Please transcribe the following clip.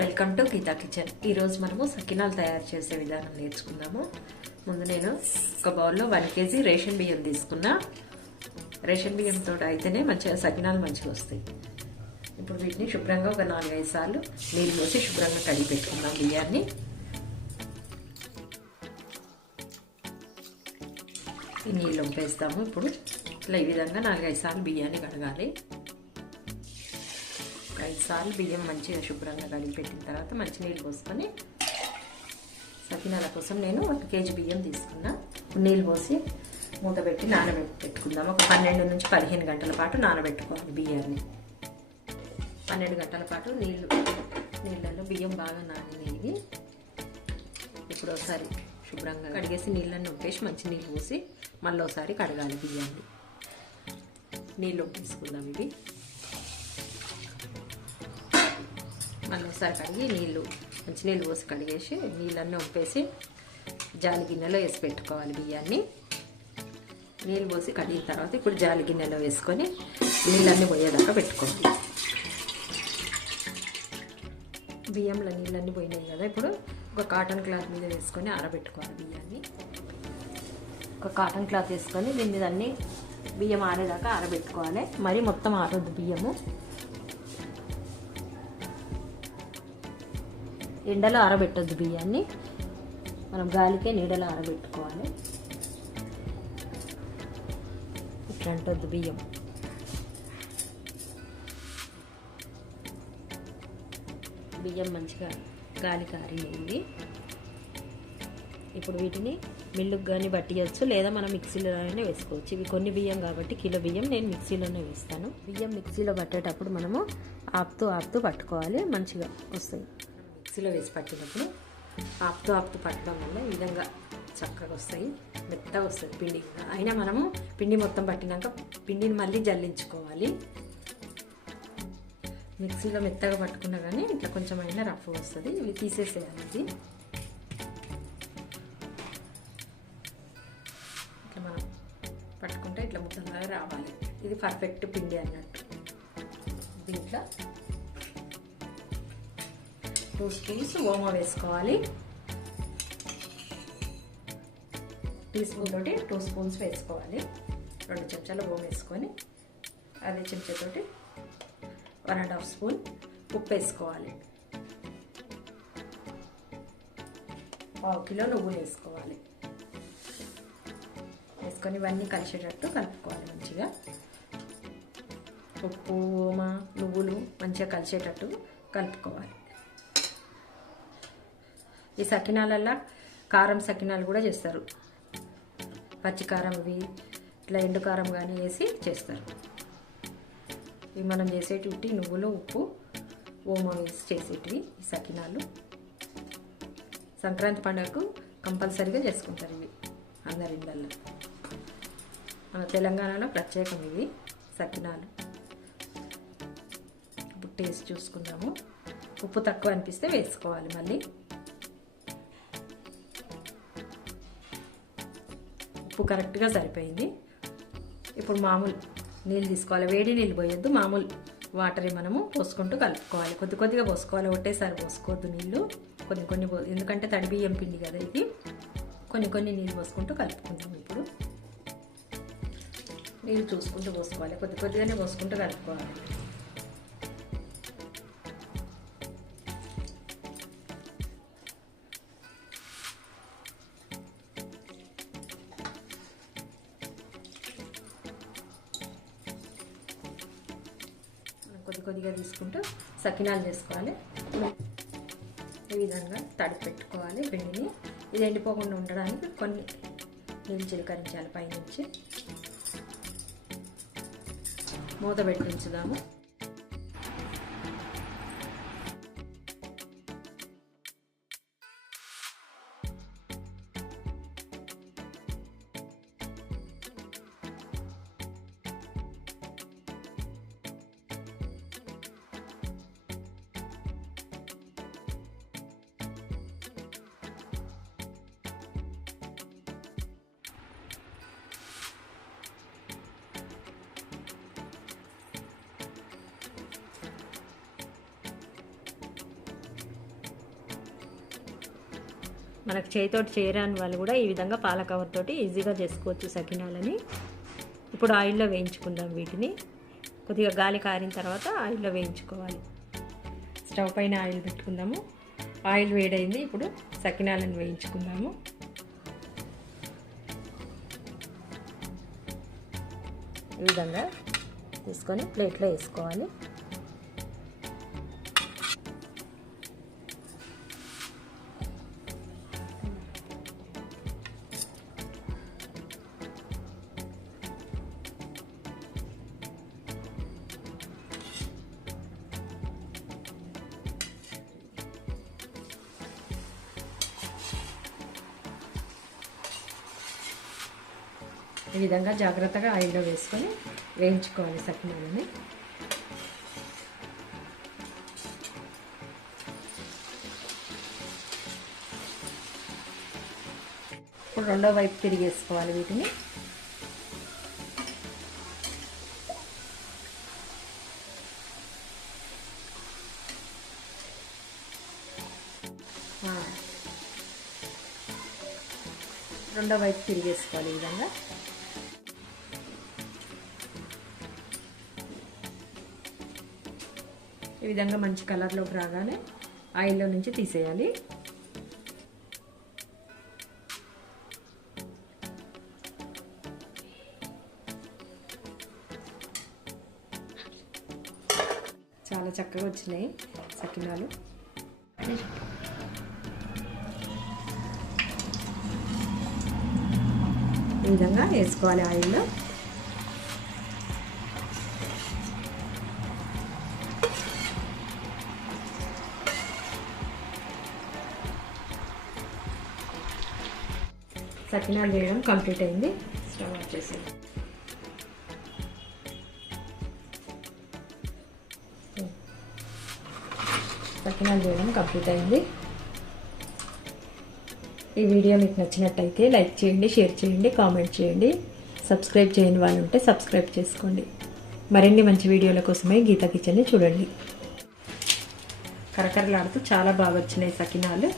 Welcome to Gita kitchen ఈరోజు మనము సకినాలు తయారు చేసే విధానం నేర్చుకుందాము. ముందు నేను ఒక బౌల్లో వన్ కేజీ రేషన్ బియ్యం తీసుకున్నా. రేషన్ బియ్యంతో అయితేనే మంచిగా సకినాలు మంచిగా వస్తాయి. ఇప్పుడు వీటిని శుభ్రంగా ఒక నాలుగైదు సార్లు నీళ్ళు పోసి శుభ్రంగా కడిగి పెట్టుకుందాం బియ్యాన్ని. ఈ నీళ్ళు వంపేస్తాము. ఇప్పుడు ఇట్లా ఈ విధంగా నాలుగైదు సార్లు బియ్యాన్ని కడగాలి. ఐదు సార్లు బియ్యం మంచిగా శుభ్రంగా కడిగి పెట్టిన తర్వాత మంచి నీళ్ళు పోసుకొని సకినాల కోసం నేను ఒక కేజీ బియ్యం తీసుకున్నా. నీళ్ళు పోసి మూత పెట్టి నానబెట్టి పెట్టుకుందాం ఒక పన్నెండు నుంచి పదిహేను గంటల పాటు నానబెట్టుకోవాలి బియ్యాన్ని. పన్నెండు గంటల పాటు నీళ్ళు నీళ్ళల్లో బియ్యం బాగా నానినవి. ఇప్పుడు ఒకసారి శుభ్రంగా కడిగేసి నీళ్ళని ఉప్పేసి మంచి నీళ్ళు పోసి మళ్ళీ ఒకసారి కడగాలి బియ్యాన్ని. నీళ్ళు ఉప్పేసుకుందాం ఇవి. మళ్ళీ ఒకసారి కడిగి నీళ్ళు మంచి నీళ్ళు పోసి కడిగేసి నీళ్ళన్నీ ఉప్పేసి జాలి గిన్నెలో వేసి పెట్టుకోవాలి బియ్యాన్ని. నీళ్ళు పోసి కడిగిన తర్వాత ఇప్పుడు జాలి గిన్నెలో వేసుకొని నీళ్ళన్నీ పోయేదాకా పెట్టుకోవాలి. బియ్యంలో నీళ్ళన్నీ పోయినాయి కదా ఇప్పుడు ఒక కాటన్ క్లాత్ మీద వేసుకొని ఆరబెట్టుకోవాలి బియ్యాన్ని. ఒక కాటన్ క్లాత్ వేసుకొని దీని మీద అన్నీ బియ్యం ఆరేదాకా ఆరబెట్టుకోవాలి. మరి మొత్తం ఆరొద్దు బియ్యము. ఎండలో ఆరబెట్టద్దు బియ్యాన్ని. మనం గాలికే నీడలో ఆరబెట్టుకోవాలి. ఇట్లా అంటొద్దు బియ్యం. బియ్యం మంచిగా గాలి కారినది. ఇప్పుడు వీటిని మిల్లుకు కానీ పట్టియచ్చు లేదా మనం మిక్సీలోనే వేసుకోవచ్చు. ఇవి కొన్ని బియ్యం కాబట్టి కిలో బియ్యం నేను మిక్సీలోనే వేస్తాను. బియ్యం మిక్సీలో పట్టేటప్పుడు మనము ఆపుతూ ఆపుతూ పట్టుకోవాలి మంచిగా వస్తుంది మిక్సీలో వేసి పట్టినప్పుడు ఆపుతూ ఆపుతూ పట్టడం వల్ల ఈ విధంగా చక్కగా వస్తాయి. మెత్తగా వస్తుంది పిండి. అయినా మనము పిండి మొత్తం పట్టినాక పిండిని మళ్ళీ జల్లించుకోవాలి. మిక్సీలో మెత్తగా పట్టుకున్నా కానీ ఇట్లా కొంచెం అయినా రఫ్ వస్తుంది. ఇవి తీసేసేయాలి ఇది. ఇట్లా మనం పట్టుకుంటే ఇట్లా ముద్దలాగా రావాలి. ఇది పర్ఫెక్ట్ పిండి అన్నట్టు. దీంట్లో టూ స్పూన్స్ ఓమా వేసుకోవాలి. టీ స్పూన్ తోటి టూ స్పూన్స్ వేసుకోవాలి. రెండు చెంచాలు ఓమ వేసుకొని అదే చెంచాతోటి వన్ అండ్ హాఫ్ స్పూన్ ఉప్పు వేసుకోవాలి. పావు కిలో నువ్వులు వేసుకోవాలి. వేసుకొని ఇవన్నీ కలిసేటట్టు కలుపుకోవాలి మంచిగా. ఉప్పు ఓమ నువ్వులు మంచిగా కలిసేటట్టు కలుపుకోవాలి. ఈ సకినాలల్లో కారం సకినాలు కూడా చేస్తారు. పచ్చికారం ఇవి ఇట్లా ఎండు కారం కానీ వేసి చేస్తారు. ఇవి మనం చేసేటివి నువ్వులు ఉప్పు ఓమో వేసి చేసేటివి ఈ సకినాలు. సంక్రాంతి పండుగకు కంపల్సరీగా చేసుకుంటారు ఇవి అందరి ఇళ్ళల్లో. మన తెలంగాణలో ప్రత్యేకం ఇవి సకినాలు. ఇప్పుడు టేస్ట్ చూసుకుందాము. ఉప్పు తక్కువ అనిపిస్తే వేసుకోవాలి మళ్ళీ. ఉప్పు కరెక్ట్గా సరిపోయింది. ఇప్పుడు మామూలు నీళ్ళు తీసుకోవాలి. వేడి నీళ్ళు పోయొద్దు. మామూలు వాటర్ మనము పోసుకుంటూ కలుపుకోవాలి. కొద్ది కొద్దిగా పోసుకోవాలి. ఒకటేసారి పోసుకోవద్దు నీళ్ళు. కొన్ని కొన్ని ఎందుకంటే తడి బియ్యం పిండి కదా ఇది. కొన్ని కొన్ని నీళ్ళు పోసుకుంటూ కలుపుకుంటాం ఇప్పుడు. నీళ్ళు చూసుకుంటూ పోసుకోవాలి. కొద్ది కొద్దిగానే పోసుకుంటూ కలుపుకోవాలి. కొద్ది కొద్దిగా తీసుకుంటూ సకినాలు చేసుకోవాలి. ఈ విధంగా తడి పెట్టుకోవాలి పిండిని. ఇది ఎండిపోకుండా ఉండడానికి కొన్ని నీళ్ళు చిలకరించాలి పైనుంచి. మూత పెట్టి మనకు చేయితోటి చేయరాని వాళ్ళు కూడా ఈ విధంగా పాల కవర్ తోటి ఈజీగా చేసుకోవచ్చు సకినాలని. ఇప్పుడు ఆయిల్లో వేయించుకుందాం వీటిని. కొద్దిగా గాలి కారిన తర్వాత ఆయిల్లో వేయించుకోవాలి. స్టవ్ పైన ఆయిల్ పెట్టుకుందాము. ఆయిల్ వేడైంది ఇప్పుడు సకినాలను వేయించుకుందాము. ఈ విధంగా తీసుకొని ప్లేట్లో వేసుకోవాలి. ఈ విధంగా జాగ్రత్తగా ఆయిల్లో వేసుకొని వేయించుకోవాలి సకినాలని. ఇప్పుడు రెండో వైపు తిరిగేసుకోవాలి వీటిని. రెండో వైపు తిరిగేసుకోవాలి ఈ విధంగా. ఈ విధంగా మంచి కలర్లోకి రాగానే ఆయిల్లో నుంచి తీసేయాలి. చాలా చక్కగా వచ్చినాయి సకినాలు. ఈ విధంగా వేసుకోవాలి ఆయిల్లో. సకినాలు చేయడం కంప్లీట్ అయింది. స్టవ్ ఆఫ్ చేసి సకినాలు చేయడం కంప్లీట్ అయింది. ఈ వీడియో మీకు నచ్చినట్టయితే లైక్ చేయండి షేర్ చేయండి కామెంట్ చేయండి. సబ్స్క్రైబ్ చేయని వాళ్ళు ఉంటే సబ్స్క్రైబ్ చేసుకోండి. మరిన్ని మంచి వీడియోల కోసమే గీతా కిచెన్ని చూడండి. కరకరలాడుతూ చాలా బాగా వచ్చినాయి సకినాలు.